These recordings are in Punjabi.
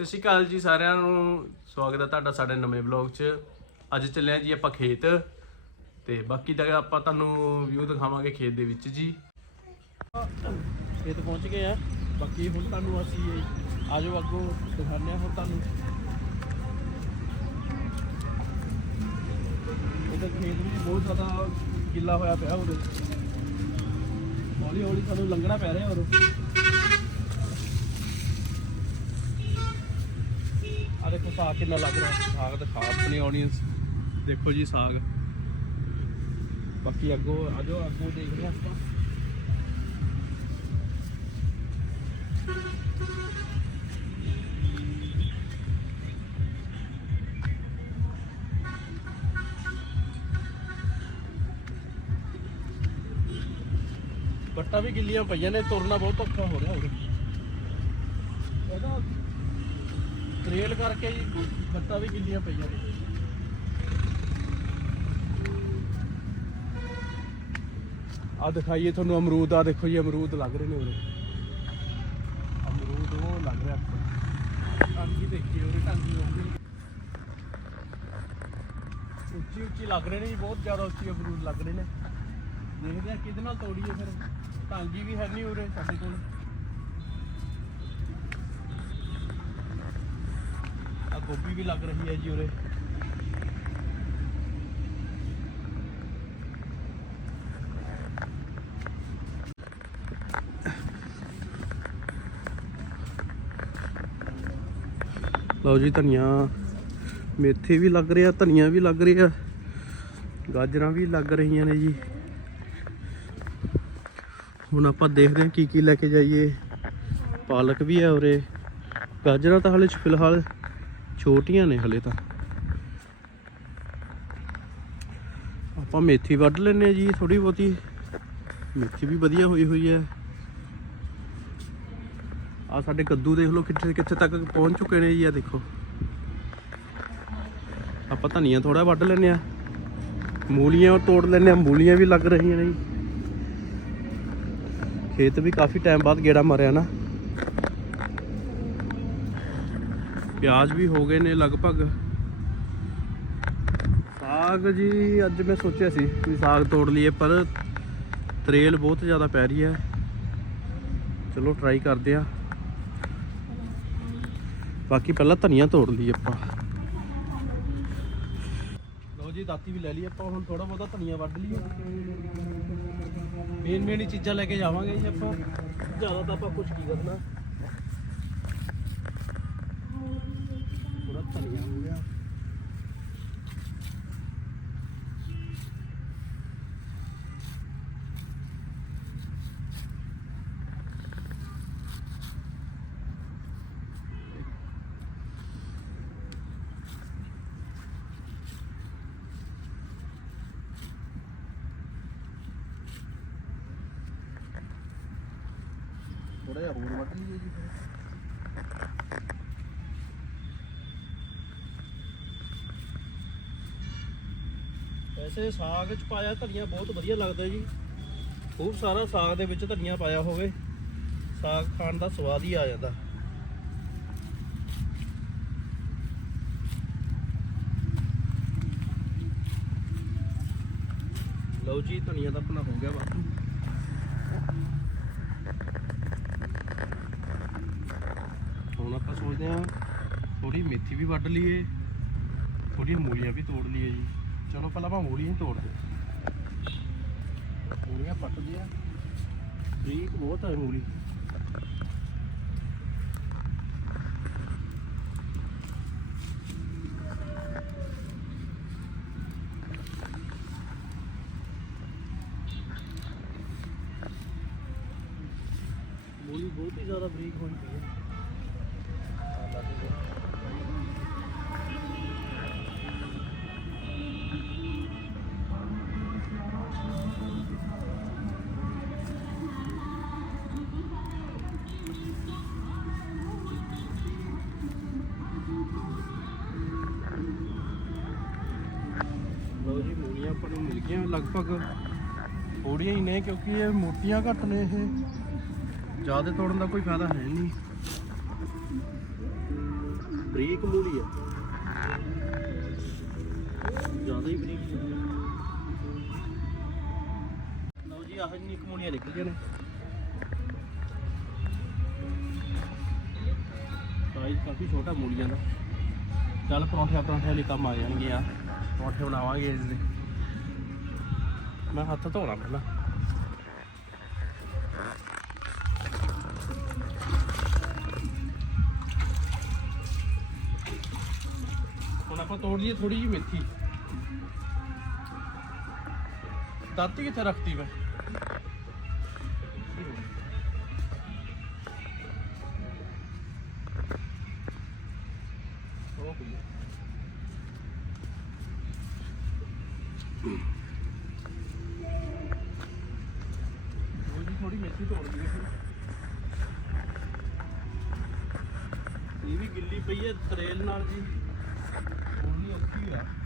ਸਤਿ ਸ਼੍ਰੀ ਅਕਾਲ ਜੀ ਸਾਰਿਆਂ ਨੂੰ। ਸਵਾਗਤ ਹੈ ਤੁਹਾਡਾ ਸਾਡੇ ਨਵੇਂ ਵਲੌਗ 'ਚ। ਅੱਜ ਚੱਲੇ ਹਾਂ ਜੀ ਆਪਾਂ ਖੇਤ। ਤੇ ਬਾਕੀ ਦਾ ਆਪਾਂ ਤੁਹਾਨੂੰ ਵਿਊ ਦਿਖਾਵਾਂਗੇ ਖੇਤ ਦੇ ਵਿੱਚ ਜੀ। ਖੇਤ ਪਹੁੰਚ ਗਏ ਆ। ਬਾਕੀ ਹੁਣ ਤੁਹਾਨੂੰ ਅਸੀਂ ਆਜੋ ਅੱਗੋਂ ਦਿਖਾਉਂਦੇ ਹਾਂ ਹੁਣ ਤੁਹਾਨੂੰ। ਇਹਦਾ ਖੇਤ ਵੀ ਬਹੁਤ ਜ਼ਿਆਦਾ ਗਿੱਲਾ ਹੋਇਆ ਪਿਆ ਉਹਦੇ ਹੌਲੀ ਹੌਲੀ ਸਾਨੂੰ ਲੰਘਣਾ ਪੈ ਰਿਹਾ ਹੋਰ ਆ ਦੇਖੋ ਸਾਗ ਕਿੰਨਾ ਲੱਗ ਰਿਹਾ। ਸਾਗ ਦਿਖਾ ਆਪਣੀ ਆਡੀਅנס ਦੇਖੋ ਜੀ ਸਾਗ। ਬਾਕੀ ਅੱਗੋਂ ਆਜੋ ਅੱਗੋਂ ਦੇਖਦੇ ਹਾਂ ਆਪਾਂ। ਬੱਟਾ ਵੀ ਗਿੱਲੀਆਂ ਪਈਆਂ ਨੇ ਤੁਰਨਾ ਬਹੁਤ ਔਖਾ ਹੋ ਰਿਹਾ ਹੁਣ ਇਹਦਾ ਟ੍ਰੇਲ ਕਰਕੇ ਜੀ ਬੱਟਾ ਵੀ ਗਿੱਲੀਆਂ ਪਈਆਂ ਨੇ। ਆ ਦਿਖਾਈਏ ਤੁਹਾਨੂੰ ਅਮਰੂਦ ਆ ਦੇਖੋ ਜੀ, ਅਮਰੂਦ ਲੱਗ ਰਹੇ ਨੇ ਉਰੇ। ਅਮਰੂਦ ਉਹ ਲੱਗ ਰਿਹਾ ਆਪਾਂ ਟਾਂਗੀ ਦੇਖੀ, ਉਰੇ ਟਾਂਗੀ ਹੋਊਗੀ ਉੱਚੀ ਉੱਚੀ ਲੱਗ ਰਹੇ ਨੇ ਜੀ, ਬਹੁਤ ਜ਼ਿਆਦਾ ਉੱਚੀ ਅਮਰੂਦ ਲੱਗ ਰਹੇ ਨੇ। ਦੇਖਦੇ ਆ ਕਿਹਦੇ ਨਾਲ ਤੋੜੀਏ ਫਿਰ। ਟਾਂਗੀ ਵੀ ਹੈ ਨਹੀਂ ਉਰੇ ਸਾਡੇ ਕੋਲ। ਗੋਭੀ ਵੀ ਲੱਗ ਰਹੀ ਹੈ ਜੀ ਉਰੇ। ਲਓ ਜੀ ਧਨੀਆ। ਮੇਥੇ ਵੀ ਲੱਗ ਰਿਹਾ, ਧਨੀਆ ਵੀ ਲੱਗ ਰਿਹਾ। ਗਾਜਰਾਂ ਵੀ ਲੱਗ ਰਹੀਆਂ ਨੇ ਜੀ। ਹੁਣ ਆਪਾਂ ਦੇਖਦੇ ਹਾਂ ਕੀ ਕੀ ਲੈ ਕੇ ਜਾਈਏ। ਪਾਲਕ ਵੀ ਹੈ ਉਰੇ। ਗਾਜਰਾਂ ਤਾਂ ਹਲੇ ਫਿਲਹਾਲ ਛੋਟੀਆਂ ਨੇ ਹਲੇ ਤਾਂ। ਆਪਾਂ ਮੇਥੀ ਵੱਢ ਲੈਨੇ ਆ ਜੀ ਥੋੜੀ ਬਹੁਤੀ। ਮੇਥੀ ਵੀ ਵਧੀਆ ਹੋਈ ਹੋਈ ਹੈ। ਆ ਸਾਡੇ ਕੱਦੂ ਦੇਖ ਲਓ ਕਿੱਥੇ ਕਿੱਥੇ ਤੱਕ ਪਹੁੰਚ ਚੁੱਕੇ ਨੇ ਜੀ ਆ ਦੇਖੋ। ਆਪਾਂ ਧਨੀਆ ਥੋੜਾ ਵੱਢ ਲੈਨੇ ਆ ਮੂਲੀਆਂ ਤੋੜ ਲੈਨੇ ਆ ਮੂਲੀਆਂ ਵੀ ਲੱਗ ਰਹੀਆਂ ਨੇ ਜੀ। ਖੇਤ ਵੀ ਕਾਫੀ ਟਾਈਮ ਬਾਅਦ ਗੇੜਾ ਮਾਰਿਆ ਨਾ। ਪਿਆਜ਼ ਵੀ ਹੋ ਗਏ ਨੇ ਲਗਭਗ। ਸਾਗ ਜੀ, ਅੱਜ ਮੈਂ ਸੋਚਿਆ ਸੀ ਵੀ ਸਾਗ ਤੋੜ ਲਈਏ, ਪਰ ਤਰੇਲ ਬਹੁਤ ਜ਼ਿਆਦਾ ਪੈ ਰਹੀ ਹੈ। ਚਲੋ ਟਰਾਈ ਕਰਦੇ ਆ ਬਾਕੀ ਪਹਿਲਾਂ ਧਨੀਆ ਤੋੜ ਲਈਏ ਆਪਾਂ। ਲਓ ਜੀ, ਦਾਤੀ ਵੀ ਲੈ ਲਈ ਆਪਾਂ, ਹੁਣ ਥੋੜਾ ਬਹੁਤਾ ਧਨੀਆ ਵੱਢ ਲਈਏ। ਮੇਨ ਮੇਨ ਚੀਜ਼ਾਂ ਲੈ ਕੇ ਜਾਵਾਂਗੇ ਜੀ ਆਪਾਂ। ਜ਼ਿਆਦਾ ਤਾਂ ਆਪਾਂ ਕੁਝ ਕੀ ਕਰਨਾ। Here we go. ਵੈਸੇ ਸਾਗ ਚ ਪਾਇਆ, ਧਨੀਆ ਬਹੁਤ ਵਧੀਆ ਲੱਗਦਾ ਜੀ। ਖੂਬ ਸਾਰਾ ਸਾਗ ਦੇ ਵਿੱਚ ਧਨੀਆ ਪਾਇਆ ਹੋਵੇ, ਸਾਗ ਖਾਣ ਦਾ ਸਵਾਦ ਹੀ ਆ ਜਾਂਦਾ। ਲਓ ਜੀ, ਧਨੀਆ ਤਾਂ ਆਪਣਾ ਹੋ ਗਿਆ ਬਾਕੀ। ਹੁਣ ਆਪਾਂ ਸੋਚਦੇ ਹਾਂ ਥੋੜੀ ਮੇਥੀ ਵੀ ਵੱਢ ਲਈਏ ਥੋੜੀਆਂ ਮੂਲੀਆਂ ਵੀ ਤੋੜ ਲਈਏ ਜੀ। ਚਲੋ ਪਹਿਲਾਂ ਆਪਾਂ ਮੂਲੀਆਂ ਹੀ ਤੋੜਦੇ ਮੂਲੀਆਂ ਪੱਟਦੇ ਆ ਬਰੀਕ ਬਹੁਤ ਹੈ ਮੂਲੀ। ਮੂਲੀ ਬਹੁਤ ਹੀ ਜ਼ਿਆਦਾ ਬਰੀਕ ਹੋਈ ਪਈ ਹੈ ਲਗਭਗ ਥੋੜੀਆਂ ਹੀ ਨੇ ਕਿਉਂਕਿ ਇਹ ਮੋਟੀਆਂ ਘੱਟ ਨੇ ਇਹ। ਜ਼ਿਆਦਾ ਤੋੜਨ ਦਾ ਕੋਈ ਫਾਇਦਾ ਹੈ ਨਹੀਂ। ਬਰੀਕ ਮੂਲੀ ਆ। ਜ਼ਿਆਦਾ ਹੀ ਬਰੀਕ ਲਓ ਜੀ, ਆਹ ਜਿੰਨੀ ਕੁ ਨਿਕਲ ਗਈਆਂ ਨੇ। ਸਾਈਜ਼ ਕਾਫੀ ਛੋਟਾ ਮੂਲੀਆਂ ਦਾ। ਚੱਲ ਪਰੌਂਠੇ ਪਰੌਂਠੇ ਲਈ ਕੰਮ ਆ ਜਾਣਗੇ ਆ ਪਰੌਂਠੇ ਬਣਾਵਾਂਗੇ ਇਸ ਦੇ। ਮੈਂ ਹੱਥ ਧੋਣਾ ਪਹਿਲਾਂ। ਹੁਣ ਆਪਾਂ ਤੋੜ ਲਈਏ ਥੋੜੀ ਜਿਹੀ ਮੇਥੀ। ਦਾਤੀ ਕਿੱਥੇ ਰੱਖਤੀ ਮੈਂ? ਉਹ ਇਹ ਵੀ ਗਿੱਲੀ ਪਈ ਹੈ ਤਰੇਲ ਨਾਲ ਜੀ। ਤੋੜਨੀ ਔਖੀ ਆ।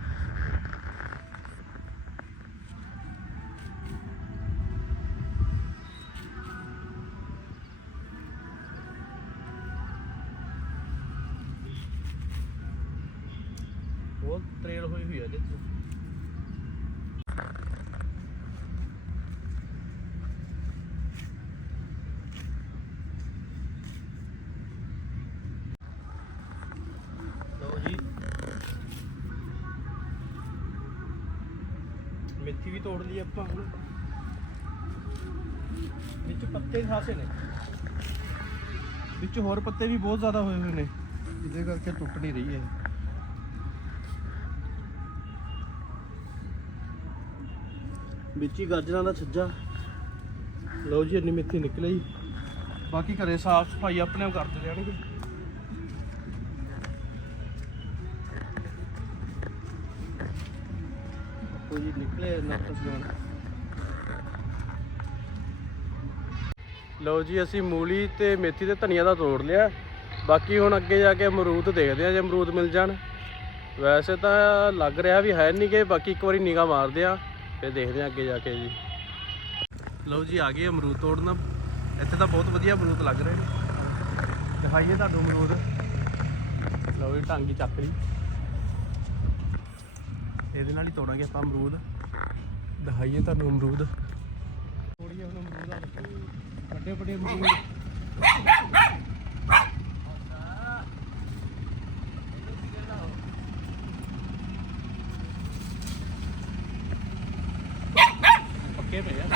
ਮੇਥੀ ਵੀ ਤੋੜ ਲਈ ਆਪਾਂ ਹੁਣ। ਵਿੱਚ ਪੱਤੇ ਖਾਸੇ ਨੇ। ਵਿੱਚ ਹੋਰ ਪੱਤੇ ਵੀ ਬਹੁਤ ਜ਼ਿਆਦਾ ਹੋਏ ਹੋਏ ਨੇ। ਇਹਦੇ ਕਰਕੇ ਟੁੱਟ ਨਹੀਂ ਰਹੀ ਹੈ ਵਿੱਚ ਹੀ ਗਾਜਰਾਂ ਦਾ ਛੱਜਾ। ਲਓ ਜੀ ਇੰਨੀ ਮੇਥੀ ਨਿਕਲੀ। ਬਾਕੀ ਘਰੇ ਸਾਫ਼ ਸਫ਼ਾਈ ਆਪਣੇ ਆਪ ਕਰਦੇ ਰਹਿਣਗੇ। ਕੋਈ ਨਿਕਲੇ ਨਕਸ ਜਾਣ। ਲਓ ਜੀ, ਅਸੀਂ ਮੂਲੀ ਤੇ ਮੇਥੀ ਤੇ ਧਨੀਆ ਦਾ ਤੋੜ ਲਿਆ। ਬਾਕੀ ਹੁਣ ਅੱਗੇ ਜਾ ਕੇ ਅਮਰੂਦ ਦੇਖਦੇ ਆ ਜੇ ਅਮਰੂਦ ਮਿਲ ਜਾਣ। ਵੈਸੇ ਤਾਂ ਲੱਗ ਰਿਹਾ ਵੀ ਹੈ ਨਹੀਂ ਗੇ, ਬਾਕੀ ਇੱਕ ਵਾਰੀ ਨਿਗਾਹ ਮਾਰਦੇ ਆ, ਫਿਰ ਦੇਖਦੇ ਆ ਅੱਗੇ ਜਾ ਕੇ ਜੀ। ਲਓ ਜੀ, ਆ ਗਏ ਅਮਰੂਦ ਤੋੜਨਾ। ਇੱਥੇ ਤਾਂ ਬਹੁਤ ਵਧੀਆ ਅਮਰੂਦ ਲੱਗ ਰਹੇ ਨੇ। ਦਿਖਾਈਏ ਤੁਹਾਨੂੰ ਅਮਰੂਦ। ਲਓ ਜੀ, ਟਾਂਗੀ ਚੱਕ ਲਈ। ਇਹਦੇ ਨਾਲ ਹੀ ਤੋੜਾਂਗੇ ਆਪਾਂ ਅਮਰੂਦ। ਦਿਖਾਈਏ ਤੁਹਾਨੂੰ ਅਮਰੂਦ। ਤੋੜੀਏ ਹੁਣ ਅਮਰੂਦ ਆ ਵੱਡੇ ਵੱਡੇ ਅਮਰੂਦ। ਪੱਕੇ ਪਏ ਆ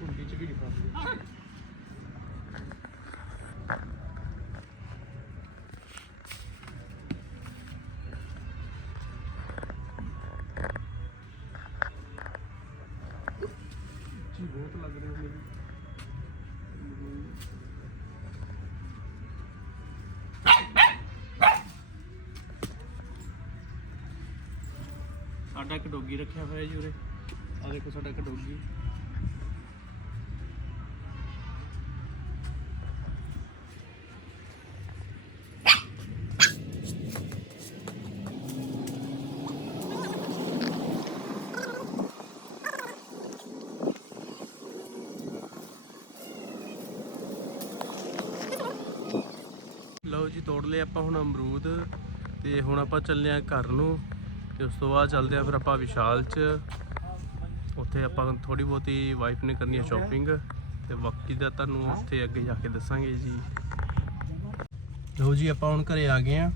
ਕੁੰਡੀ ਚ ਵੀ ਨਹੀਂ ਸਾਡਾ ਇੱਕ ਡੋਗੀ ਰੱਖਿਆ ਹੋਇਆ ਜੀ ਉਰੇ। ਆ ਦੇਖੋ ਸਾਡਾ ਇੱਕ ਡੋਗੀ। ਲਓ ਜੀ, ਤੋੜ ਲਏ ਆਪਾਂ ਹੁਣ ਅਮਰੂਦ ਤੇ ਹੁਣ ਆਪਾਂ ਚੱਲੇ ਆ ਘਰ ਨੂੰ। ਤੇ ਉਸ ਤੋਂ ਬਾਅਦ ਚੱਲਦੇ ਆ ਫਿਰ ਆਪਾਂ ਵਿਸ਼ਾਲ ਚ। ਉੱਥੇ ਆਪਾਂ ਥੋੜੀ ਬਹੁਤੀ ਵਾਈਫ ਨੇ ਕਰਨੀ ਹੈ ਸ਼ਾਪਿੰਗ ਤੇ ਬਾਕੀ ਦਾ ਤੁਹਾਨੂੰ ਉੱਥੇ ਅੱਗੇ ਜਾ ਕੇ ਦੱਸਾਂਗੇ ਜੀ। ਲਓ ਜੀ, ਆਪਾਂ ਹੁਣ ਘਰੇ ਆ ਗਏ ਆ।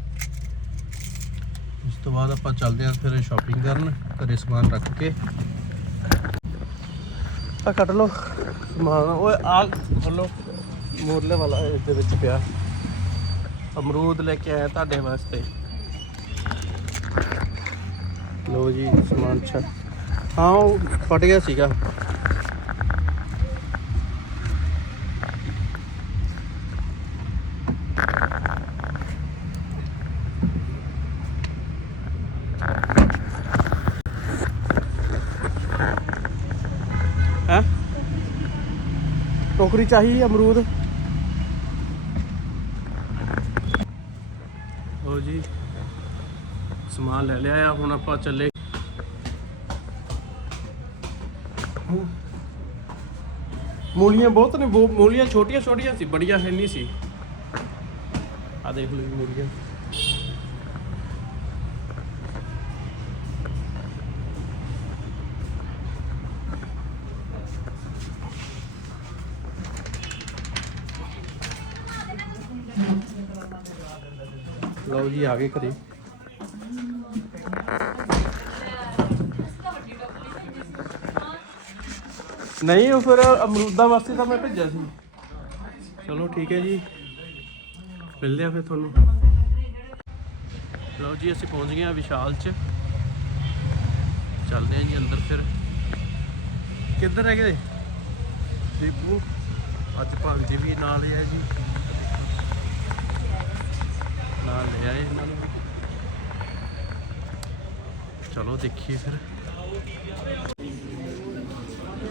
ਉਸ ਤੋਂ ਬਾਅਦ ਆਪਾਂ ਚੱਲਦੇ ਆ ਫਿਰ ਸ਼ਾਪਿੰਗ ਕਰਨ, ਘਰੇ ਸਮਾਨ ਰੱਖ ਕੇ। ਆ ਕੱਟ ਲਓ ਸਮਾਨ। ਓਏ ਆ ਖੋਲੋ ਮੋਰਲੇ ਵਾਲਾ ਇਹਦੇ ਵਿੱਚ ਪਿਆ। ਅਮਰੂਦ ਲੈ ਕੇ ਆਇਆ ਤੁਹਾਡੇ ਵਾਸਤੇ। ਲੋ ਜੀ ਸਮਾਨ ਛੱਡ। ਹਾਂ ਉਹ ਫਟ ਗਿਆ ਸੀਗਾ। ਟੋਕਰੀ ਚਾਹੀਦੀ ਅਮਰੂਦ ਹੋ ਜੀ ਸਮਾਨ ਲੈ ਲਿਆ ਆ ਹੁਣ ਆਪਾਂ ਚੱਲੇ ਮੂਲੀਆਂ ਬਹੁਤ ਨੇ ਬਹੁਤ ਮੂਲੀਆਂ ਛੋਟੀਆਂ ਛੋਟੀਆਂ ਸੀ ਬੜੀਆਂ ਹੈ ਨਹੀਂ ਸੀ ਆ ਦੇਖ ਲਓ ਜੀ ਮੂਲੀਆਂ ਲਓ ਜੀ ਆ ਗਏ ਘਰੇ ਨਹੀਂ ਉਹ ਫਿਰ ਅਮਰੂਦਾਂ ਵਾਸਤੇ ਤਾਂ ਮੈਂ ਭੇਜਿਆ ਸੀ। ਚਲੋ ਠੀਕ ਹੈ ਜੀ। ਮਿਲਦੇ ਆ ਫਿਰ ਤੁਹਾਨੂੰ। ਲਓ ਜੀ ਅਸੀਂ ਪਹੁੰਚ ਗਏ ਆ ਵਿਸ਼ਾਲ ਚ। ਚੱਲਦੇ ਆ ਜੀ ਅੰਦਰ ਫਿਰ। ਕਿੱਧਰ ਰਹਿ ਗਏ ਦੀਪੂ। ਅੱਜ ਭਗਤ ਜੀ ਵੀ ਨਾਲ ਹੀ ਆ ਜੀ। ਨਾਲ ਲੈ ਆਏ ਇਹਨਾਂ ਨੂੰ। ਚਲੋ ਦੇਖੀਏ ਫਿਰ।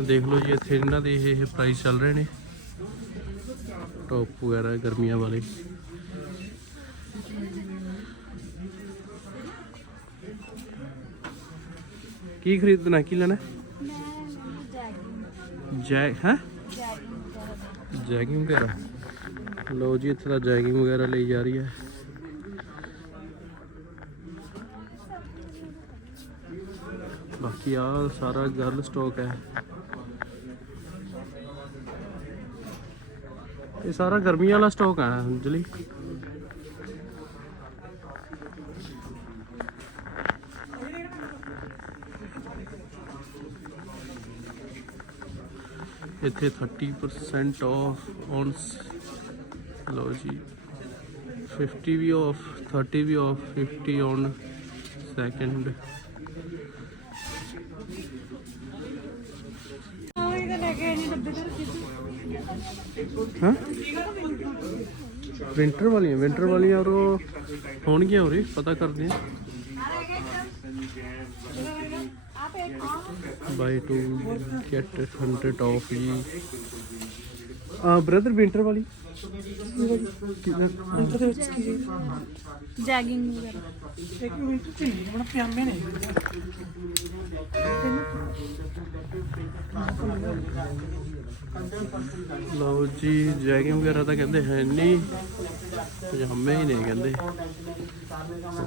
ਦੇਖ ਲਓ ਜੀ, ਇੱਥੇ ਇਹਨਾਂ ਦੇ ਇਹ ਪ੍ਰਾਈਸ ਚੱਲ ਰਹੇ ਨੇ। ਟੌਪ ਵਗੈਰਾ ਗਰਮੀਆਂ ਵਾਲੇ। ਕੀ ਖਰੀਦਣਾ, ਕੀ ਲੈਣਾ? ਜੈਗ ਹੈ? ਜੈਗਿੰਗ ਵਗੈਰਾ। ਲਓ ਜੀ, ਇੱਥੇ ਦਾ ਜੈਗਿੰਗ ਵਗੈਰਾ ਲਈ ਜਾ ਰਹੀ ਹੈ। ਬਾਕੀ ਆ ਸਾਰਾ ਗਰਲ ਸਟਾਕ ਹੈ। ਇਹ ਸਾਰਾ ਗਰਮੀ ਵਾਲਾ ਸਟਾਕ ਹੈ, ਅੰਜਲੀ। ਇੱਥੇ 30% ਆਫ ਔਨ ਲਓ ਜੀ 50 ਵੀ ਆਫ 30 ਵੀ ਆਫ 50 ਔਨ ਸੈਕਿੰਡ ਹਾਂ ਵਿੰਟਰ ਵਾਲੀਆਂ ਵਿੰਟਰ ਵਾਲੀਆਂ ਔਰ ਉਹ ਹੋਣਗੀਆਂ ਉਰੇ ਪਤਾ ਕਰਦੇ ਆ ਬਾਈ 2 ਗੈਟ 100 ਆਫ ਜੀ। ਆ ਬ੍ਰਦਰ ਵਿੰਟਰ ਵਾਲੀ? ਜੈਗਿੰਗ ਵਗੈਰਾ। ਇੱਕ ਲਓ ਜੀ ਜੈਗਿੰਗ ਵਗੈਰਾ ਤਾਂ ਕਹਿੰਦੇ ਹੈ ਨਹੀਂ ਪਜਾਮੇ ਹੀ ਨਹੀਂ ਕਹਿੰਦੇ।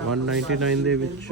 199 ਦੇ ਵਿੱਚ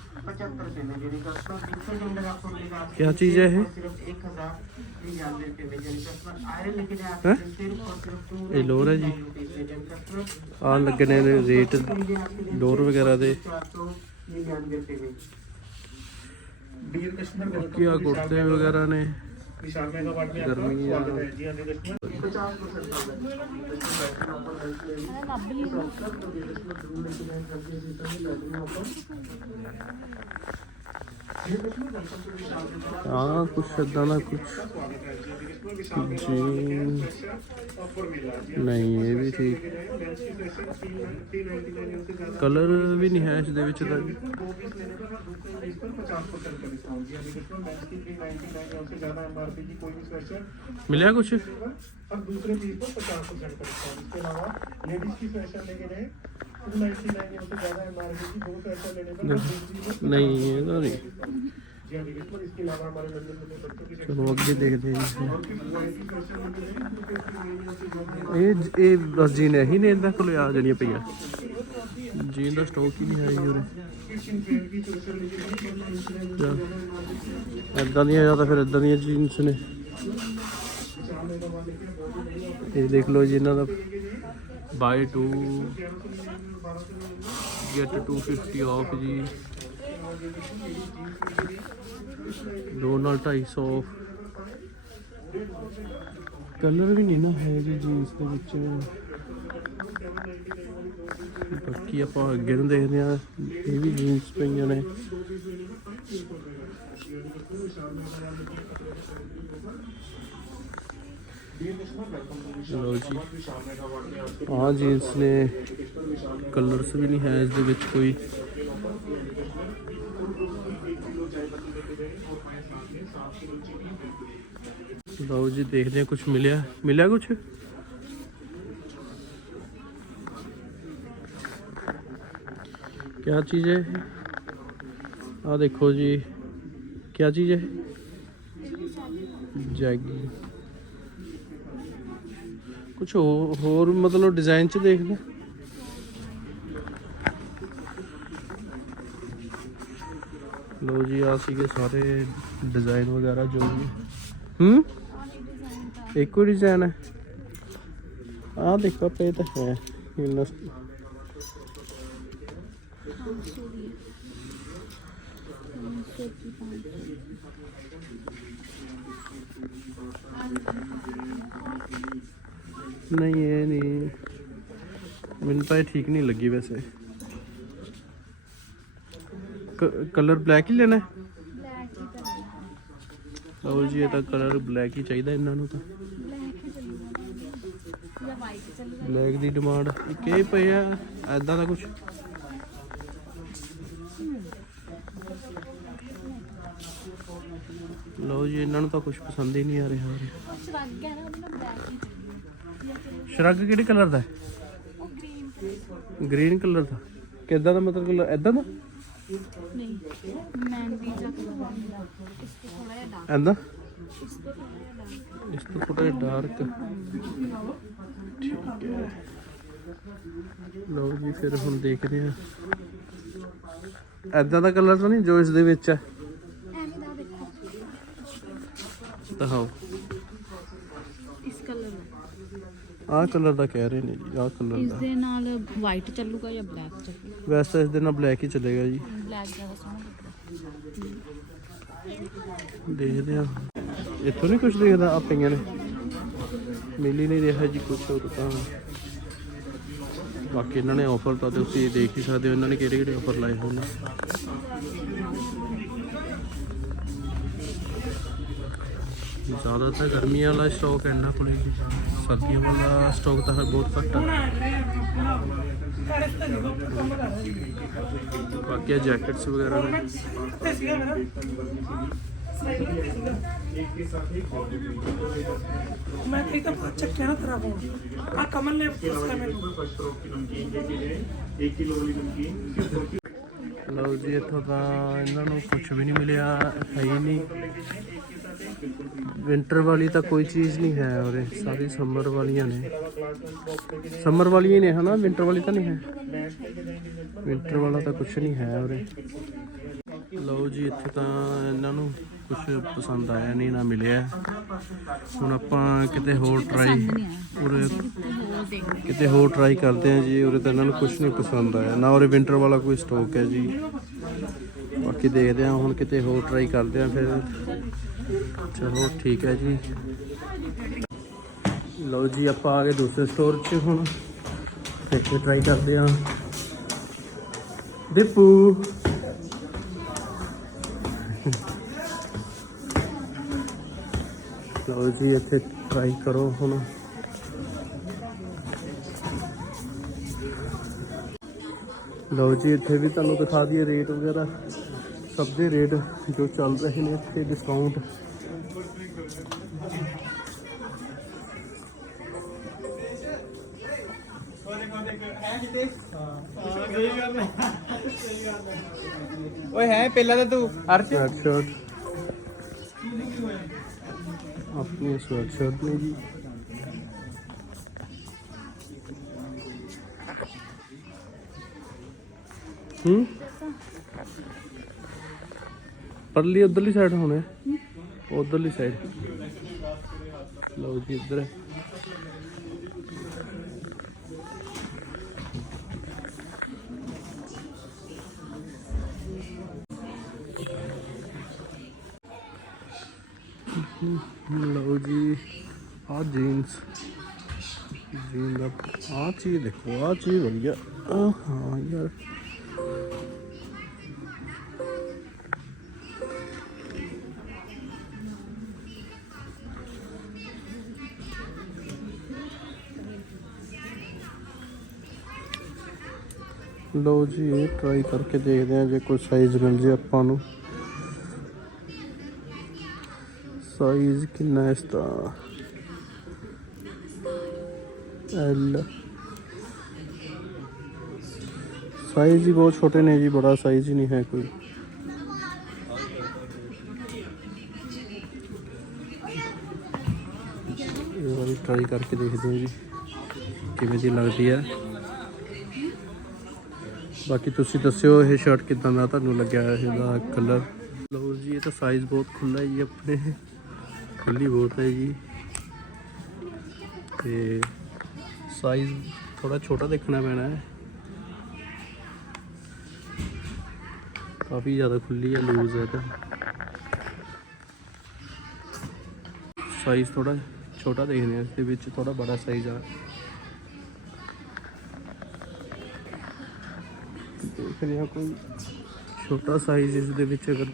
पचहत्तर रुपये में यानी कस्टमर मिक्सर ग्राइंडर आपको मिलेगा आज के क्या दिन चीज़ है सिर्फ ये? और सिर्फ एक हजार निन्यानवे रुपये में यानी कस्टमर आयरन लेके जाए हैं? आज के दिन सिर्फ और सिर्फ टू ये लोर है जी। यानी कस्टमर ਆ ਲੱਗਣੇ ਨੇ ਰੇਟ ਡੋਰ ਵਗੈਰਾ ਦੇ चार सौ निन्यानवे रुपये में डियर कस्टमर ਕੀ ਆ ਕੁੜਤੇ ਵਗੈਰਾ ਨੇ विशाल मेगावाट में आपका गर्मी स्वागत है जी हाँ जी कस्टमर ਆ ਕੁਛ ਇਦਾਂ ਦਾ ਕੁਛ ਜੀ ऑफर मिला जी ਨਹੀਂ ਇਹ ਵੀ ਠੀਕ ਕਲਰ ਵੀ ਨਹੀਂ ਹੈ ਇਸ ਦੇ ਵਿੱਚ ਤਾਂ दो पीस लेने पर और दूसरे पीस पर पचास परसेंट का डिस्काउंट जी अभी कितना मैक्स की थ्री नाइनटी नाइन या उससे ज़्यादा एम आर पी की कोई भी स्वेटर ਮਿਲਿਆ ਕੁਛ और दूसरे पीस पर पचास परसेंट का डिस्काउंट इसके अलावा लेडीज की स्वेटर लेके गए टू नाइनटी नाइन या उससे ज़्यादा एम आर पी की दो स्वेटर लेने पर और दूसरी पर ਨਹੀਂ ਚਲੋ ਅੱਗੇ ਦੇਖਦੇ ਹਾਂ ਇਹ ਇਹ ਬਸ ਜੀ ਨਹੀਂ ਨੇ ਇਹਦਾ ਕੋਲ ਆ ਜਣੀਆਂ ਪਈਆਂ ਜੀਨ ਦਾ ਸਟਾਕ ਹੀ ਨਹੀਂ ਹੈ ਯਾਰ ਇਦਾਂ ਦੀਆਂ ਜਾਂ ਤਾਂ ਫਿਰ ਇਦਾਂ ਦੀਆਂ ਜੀਨਸ ਨੇ। ਇਹ ਦੇਖ ਲਓ ਜੀ ਇਹਨਾਂ ਦਾ ਬਾਏ 2 ਗੈਟ 250 ਆਫ ਜੀ। ਦੋ ਨਾਲ 250 ਆਫ ਕਲਰ ਵੀ ਨਹੀਂ ਨਾ ਹੈ ਜੀ ਜੀਨਸ ਦੇ ਵਿੱਚ। ਬਾਕੀ ਆਪਾਂ ਅੱਗੇ ਨੂੰ ਦੇਖਦੇ ਆ ਇਹ ਵੀ ਜੀਨਸ ਪਈਆਂ ਨੇ। ਲਓ ਜੀ ਹਾਂ ਜੀਨਸ ਨੇ। ਕਲਰਸ ਵੀ ਨਹੀਂ ਹੈ ਇਸ ਦੇ ਵਿੱਚ ਕੋਈ। बाबू जी देख हैं कुछ मिले मिला कुछ? क्या चीज़ है? आ देखो जी क्या चीज़ है? जैगी। कुछ हो, होर मतलब डिज़ाइन च देखना ਲੋ ਜੀ ਆ ਸੀਗੇ ਸਾਰੇ ਡਿਜ਼ਾਈਨ ਵਗੈਰਾ ਜੋ ਵੀ ਹੂੰ ਇੱਕੋ ਡਿਜ਼ਾਈਨ ਹੈ ਆ ਦੇਖੋ ਪਏ ਤਾਂ ਹੈ ਇਹਨਾਂ ਨਹੀਂ ਇਹ ਨਹੀਂ ਮੈਨੂੰ ਤਾਂ ਇਹ ਠੀਕ ਨਹੀਂ ਲੱਗੀ ਵੈਸੇ ਕਲਰ ਬਲੈਕ ਹੀ ਲੈਣਾ ਹੈ? ਲਓ ਜੀ ਇਹ ਤਾਂ ਕਲਰ ਬਲੈਕ ਹੀ ਚਾਹੀਦਾ ਇਹਨਾਂ ਨੂੰ ਤਾਂ। ਬਲੈਕ ਦੀ ਡਿਮਾਂਡ ਇਹ ਪਏ ਆ ਐਦਾਂ ਦਾ ਕੁਝ ਲਓ ਜੀ ਇਹਨਾਂ ਨੂੰ ਤਾਂ ਕੁਝ ਪਸੰਦ ਹੀ ਨਹੀਂ ਆ ਰਿਹਾ। ਉਰੇ। ਸ਼ਰਗ ਹੈ ਨਾ ਉਹਦੇ ਨਾਲ ਬਲੈਕ ਹੀ ਚਾਹੀਦੀ ਸ਼ਰਗ ਕਿਹੜੇ ਕਲਰ ਦਾ ਹੈ? ਉਹ ਗ੍ਰੀਨ ਗ੍ਰੀਨ ਕਲਰ ਦਾ। ਕਿੱਦਾਂ ਦਾ ਮਤਲਬ ਕਲਰ ਐਦਾਂ ਦਾ? ਨਹੀਂ ਮੈਂਦੀ ਜਾਂ ਕਲਰ ਇਸ ਤੋਂ ਥੋੜਾ ਜਿਹਾ ਡਾਰਕ ਐਦਾਂ ਇਸ ਤੋਂ ਥੋੜਾ ਜਿਹਾ ਡਾਰਕ ਇਸ ਤੋਂ ਥੋੜਾ ਜਿਹਾ ਡਾਰਕ ਠੀਕ ਹੈ। ਲਓ ਜੀ ਫਿਰ ਹੁਣ ਦੇਖਦੇ ਆ ਐਦਾਂ ਦਾ ਕਲਰ ਤਾਂ ਨਹੀਂ ਜੋ ਇਸ ਦੇ ਵਿੱਚ ਹੈ? ਐਵੇਂ ਦਾ ਦੇਖੋ। ਦਿਖਾਓ ਇਸ ਕਲਰ ਦਾ ਆਹ ਕਲਰ ਦਾ ਕਹਿ ਰਹੇ ਨੇ ਜੀ ਆਹ ਕਲਰ ਇਸ ਦਾ। ਦੇ ਨਾਲ ਵਾਈਟ ਚੱਲੂਗਾ ਜਾਂ ਬਲੈਕ ਚੱਲੂਗਾ? ਵੈਸੇ ਇਸ ਦੇ ਨਾਲ ਬਲੈਕ ਹੀ ਚੱਲੇਗਾ ਜੀ। ਬਲੈਕ ਜ਼ਿਆਦਾ ਸੋਹਣਾ ਲੱਗਦਾ। ਦੇਖਦੇ ਆ ਇੱਥੋਂ ਨਹੀਂ ਕੁਝ ਦੇਖਦਾ ਆ ਪਈਆਂ ਨੇ? ਮਿਲ ਹੀ ਨਹੀਂ ਰਿਹਾ ਜੀ ਕੁਝ ਹੋਰ ਤਾਂ। ਬਾਕੀ ਇਹਨਾਂ ਨੇ ਆਫਰ ਤਾਂ ਤੁਸੀਂ ਦੇਖ ਹੀ ਸਕਦੇ ਹੋ ਇਹਨਾਂ ਨੇ ਕਿਹੜੇ ਕਿਹੜੇ ਆਫਰ ਲਾਏ ਨੇ ਜ਼ਿਆਦਾਤਰ ਗਰਮੀਆਂ ਵਾਲਾ ਸਟਾਕ ਹੈ ਇਹਨਾਂ ਕੋਲੇ ਜੀ ਸਰਦੀਆਂ ਵਾਲਾ ਸਟਾਕ ਤਾਂ ਹੈ ਬਹੁਤ ਘੱਟ ਆ ਬਾਕੀ ਜੈਕਟਸ ਵਗੈਰਾ ਨੇ ਤੇ ਸੀਗਾ ਮੇਰਾ ਮੈਂ ਕਈ ਤਾਂ ਬਾਅਦ ਚੱਕਿਆ ਨਾ ਤੇਰਾ ਫੋਨ ਆ ਕਮਲ ਨੇ ਪੁੱਛਿਆ ਮੈਨੂੰ फर्स्ट तरफ की नमकीन लेके जाए एक किलो वाली नमकीन ਲਓ ਜੀ ਇੱਥੋਂ ਤਾਂ ਇਹਨਾਂ ਨੂੰ ਕੁਝ ਵੀ ਨਹੀਂ ਮਿਲਿਆ ਹੈ ਹੀ ਨਹੀਂ ਵਿੰਟਰ ਵਾਲੀ ਤਾਂ ਕੋਈ ਚੀਜ਼ ਨਹੀਂ ਹੈ ਉਰੇ ਸਾਰੀ ਸਮਰ ਵਾਲੀਆਂ ਨੇ। ਸਮਰ ਵਾਲੀਆਂ ਹੀ ਨੇ ਹਨਾ ਵਿੰਟਰ ਵਾਲੀ ਤਾਂ ਨਹੀਂ ਹੈ? ਵਿੰਟਰ ਵਾਲਾ ਤਾਂ ਕੁਝ ਨਹੀਂ ਹੈ ਉਰੇ। ਲਓ ਜੀ ਇੱਥੇ ਤਾਂ ਇਹਨਾਂ ਨੂੰ ਕੁਝ ਪਸੰਦ ਆਇਆ ਨਹੀਂ ਨਾ ਮਿਲਿਆ। ਹੁਣ ਆਪਾਂ ਕਿਤੇ ਹੋਰ ਟਰਾਈ ਉਰੇ ਕਿਤੇ ਹੋਰ ਟਰਾਈ ਕਰਦੇ ਆ ਜੀ ਉਰੇ ਤਾਂ ਇਹਨਾਂ ਨੂੰ ਕੁਝ ਨਹੀਂ ਪਸੰਦ ਆਇਆ। ਨਾ ਉਰੇ ਵਿੰਟਰ ਵਾਲਾ ਕੋਈ ਸਟਾਕ ਹੈ ਜੀ। ਬਾਕੀ ਦੇਖਦੇ ਆ ਹੁਣ ਕਿਤੇ ਹੋਰ ਟਰਾਈ ਕਰਦੇ ਆ ਫਿਰ। ਚਲੋ ਠੀਕ ਹੈ ਜੀ। ਲਓ ਜੀ, ਆਪਾਂ ਆ ਗਏ ਦੂਸਰੇ ਸਟੋਰ 'ਚ ਹੁਣ। ਇੱਥੇ ਟਰਾਈ ਕਰਦੇ ਹਾਂ। ਦੀਪੂ। ਲਓ ਜੀ, ਇੱਥੇ ਟਰਾਈ ਕਰੋ ਹੁਣ। ਲਓ ਜੀ, ਇੱਥੇ ਵੀ ਤੁਹਾਨੂੰ ਦਿਖਾ ਦਈਏ ਰੇਟ ਵਗੈਰਾ। ਸਭ ਦੇ ਰੇਟ ਜੋ ਚੱਲ ਰਹੇ ਨੇ ਇੱਥੇ ਡਿਸਕਾਊਂਟ ਓਏ ਹੈ ਪਹਿਲਾਂ ਤਾਂ ਤੂੰ ਅਰਸ਼ ਸਵੈਟਸ਼ਰਟ ਆਪਣੀ ਸਵੈਟਸ਼ਰਟ ਨੇ ਜੀ। ਹੂੰ? ਪਰਲੀ ਉਧਰਲੀ ਸਾਈਡ ਹੋਣੇ। ਉਧਰਲੀ ਸਾਈਡ ਲਓ ਜੀ ਇੱਧਰ। ਲਓ ਜੀ ਆ ਜੀਨਸ ਜੀਨ ਦਾ ਆ ਚੀਜ਼ ਦੇਖੋ ਆ ਚੀਜ਼ ਵਧੀਆ। ਹਾਂ ਯਾਰ। ਲਓ ਜੀ, ਇਹ ਟਰਾਈ ਕਰਕੇ ਦੇਖਦੇ ਆ ਜੇ ਕੋਈ ਸਾਈਜ਼ ਮਿਲ ਜੇ ਆਪਾਂ ਨੂੰ। ਸਾਈਜ਼ ਕਿੰਨਾ ਹੈ ਇਸ ਦਾ? ਐਲ ਸਾਈਜ਼ ਹੀ ਬਹੁਤ ਛੋਟੇ ਨੇ ਜੀ, ਬੜਾ ਸਾਈਜ਼ ਹੀ ਨਹੀਂ ਹੈ ਕੋਈ। ਇਹ ਵਾਲੀ ਟਰਾਈ ਕਰਕੇ ਦੇਖਦੇ ਹਾਂ ਜੀ, ਕਿਵੇਂ ਦੀ ਲੱਗਦੀ ਹੈ। ਬਾਕੀ ਤੁਸੀਂ ਦੱਸਿਓ ਇਹ ਸ਼ਰਟ ਕਿਦਾਂ ਦਾ, ਤੁਹਾਨੂੰ ਲੱਗਿਆ ਇਹਦਾ ਕਲਰ ਲਓ ਜੀ, ਇਹ ਤਾਂ ਸਾਈਜ਼ ਬਹੁਤ ਖੁੱਲਾ ਜੀ ਆਪਣੇ। ਖੁੱਲੀ ਬਹੁਤ ਹੈ ਜੀ। ਤੇ ਸਾਈਜ਼ ਥੋੜਾ ਛੋਟਾ ਦੇਖਣਾ ਪੈਣਾ ਹੈ। ਕਾਫੀ ਜ਼ਿਆਦਾ ਖੁੱਲੀ ਹੈ ਲੂਜ਼ ਹੈ ਤਾਂ। ਸਾਈਜ਼ ਥੋੜਾ ਛੋਟਾ ਦੇਖਦੇ ਹਾਂ, ਇਸ ਦੇ ਵਿੱਚ ਥੋੜਾ ਬੜਾ ਸਾਈਜ਼ ਆ। ਦੇਖ ਰਿਹਾ ਕੋਈ ਛੋਟਾ ਸਾਈਜ਼ ਇਸ ਦੇ ਵਿੱਚ ਅਗਰ।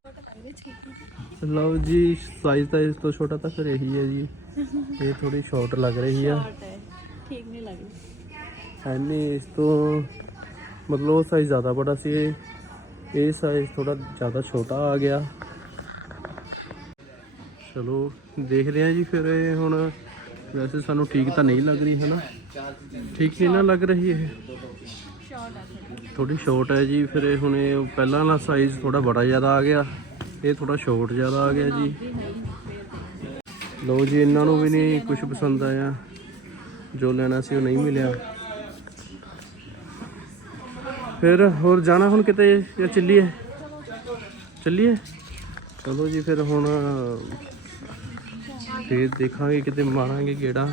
ਲਓ ਜੀ ਸਾਈਜ਼ ਤਾਂ ਇਸ ਤੋਂ ਛੋਟਾ ਤਾਂ ਫਿਰ ਇਹੀ ਹੈ ਜੀ। ਇਹ ਥੋੜੀ ਸ਼ਾਰਟ ਲੱਗ ਰਹੀ ਆ। ਠੀਕ ਨਹੀਂ ਲੱਗਦੀ ਹੈ ਨਹੀਂ ਇਸ ਤੋਂ ਮਤਲਬ ਉਹ ਸਾਈਜ਼ ਜ਼ਿਆਦਾ ਬੜਾ ਸੀ ਇਹ। ਸਾਈਜ਼ ਥੋੜਾ ਜ਼ਿਆਦਾ ਛੋਟਾ ਆ ਗਿਆ। ਚਲੋ ਦੇਖਦੇ ਹਾਂ ਜੀ ਫਿਰ ਇਹ ਹੁਣ। ਵੈਸੇ ਸਾਨੂੰ ਠੀਕ ਤਾਂ ਨਹੀਂ ਲੱਗ ਰਹੀ ਹੈ ਨਾ? ਠੀਕ ਨਹੀਂ ਨਾ ਲੱਗ ਰਹੀ ਇਹ? ਥੋੜੀ ਸ਼ੋਰਟ ਹੈ ਜੀ, ਫਿਰ ਇਹ ਹੁਣ ਇਹ ਪਹਿਲਾਂ ਵਾਲਾ ਸਾਈਜ਼ ਥੋੜਾ ਬੜਾ ਜ਼ਿਆਦਾ ਆ ਗਿਆ, ਇਹ ਥੋੜਾ ਸ਼ੋਰਟ ਜ਼ਿਆਦਾ ਆ ਗਿਆ ਜੀ। ਲੋ ਜੀ, ਇਹਨਾਂ ਨੂੰ ਵੀ ਨਹੀਂ ਕੁਝ ਪਸੰਦ ਆਇਆ, ਜੋ ਲੈਣਾ ਸੀ ਉਹ ਨਹੀਂ ਮਿਲਿਆ। ਫਿਰ ਹੋਰ ਜਾਣਾ ਹੁਣ ਕਿਤੇ ਜਾਂ ਚੱਲੀਏ? ਚੱਲੀਏ? ਚਲੋ ਜੀ, ਫਿਰ ਹੁਣ ਫੇਰ ਦੇਖਾਂਗੇ ਕਿਤੇ ਮਾਰਾਂਗੇ ਗੇੜਾ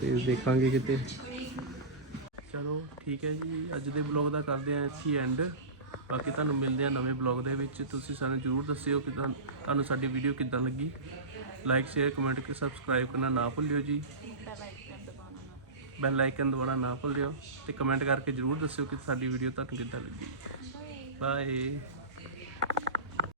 ਫੇਰ ਦੇਖਾਂਗੇ ਕਿਤੇ। ਠੀਕ ਹੈ ਜੀ, ਅੱਜ ਦੇ ਬਲੌਗ ਦਾ ਕਰਦੇ ਆ ਇੱਥੇ ਐਂਡ ਬਾਕੀ ਤੁਹਾਨੂੰ ਮਿਲਦੇ ਆ ਨਵੇਂ ਬਲੌਗ ਦੇ ਵਿੱਚ। ਤੁਸੀਂ ਸਾਨੂੰ ਜਰੂਰ ਦੱਸਿਓ ਕਿ ਤੁਹਾਨੂੰ ਸਾਡੀ ਵੀਡੀਓ ਕਿੱਦਾਂ ਲੱਗੀ। ਲਾਈਕ ਸ਼ੇਅਰ ਕਮੈਂਟ ਤੇ ਸਬਸਕ੍ਰਾਈਬ ਕਰਨਾ ਨਾ ਭੁੱਲਿਓ ਜੀ। ਬੈਲ ਆਈਕਨ ਦਬਾਉਣਾ ਨਾ ਭੁੱਲਿਓ। ਤੇ ਕਮੈਂਟ ਕਰਕੇ ਜਰੂਰ ਦੱਸਿਓ ਕਿ ਸਾਡੀ ਵੀਡੀਓ ਤੁਹਾਨੂੰ ਕਿੱਦਾਂ ਲੱਗੀ। ਬਾਏ